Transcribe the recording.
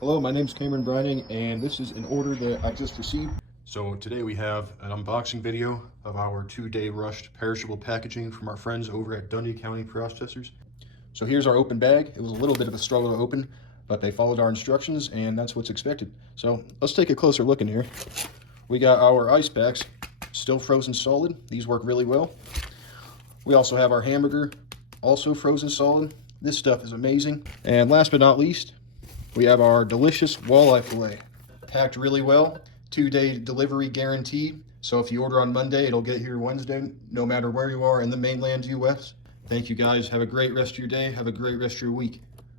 Hello, my name's Cameron Brining, and this is an order that I just received. So today we have an unboxing video of our 2-day rushed perishable packaging from our friends over at Dundee County Processors. So here's our open bag. It was a little bit of a struggle to open, but they followed our instructions, and that's what's expected. So let's take a closer look in here. We got our ice packs, still frozen solid. These work really well. We also have our hamburger, also frozen solid. This stuff is amazing. And last but not least, we have our delicious walleye fillet, packed really well, 2-day delivery guaranteed. So if you order on Monday, it'll get here Wednesday, no matter where you are in the mainland US. Thank you guys. Have a great rest of your day. Have a great rest of your week.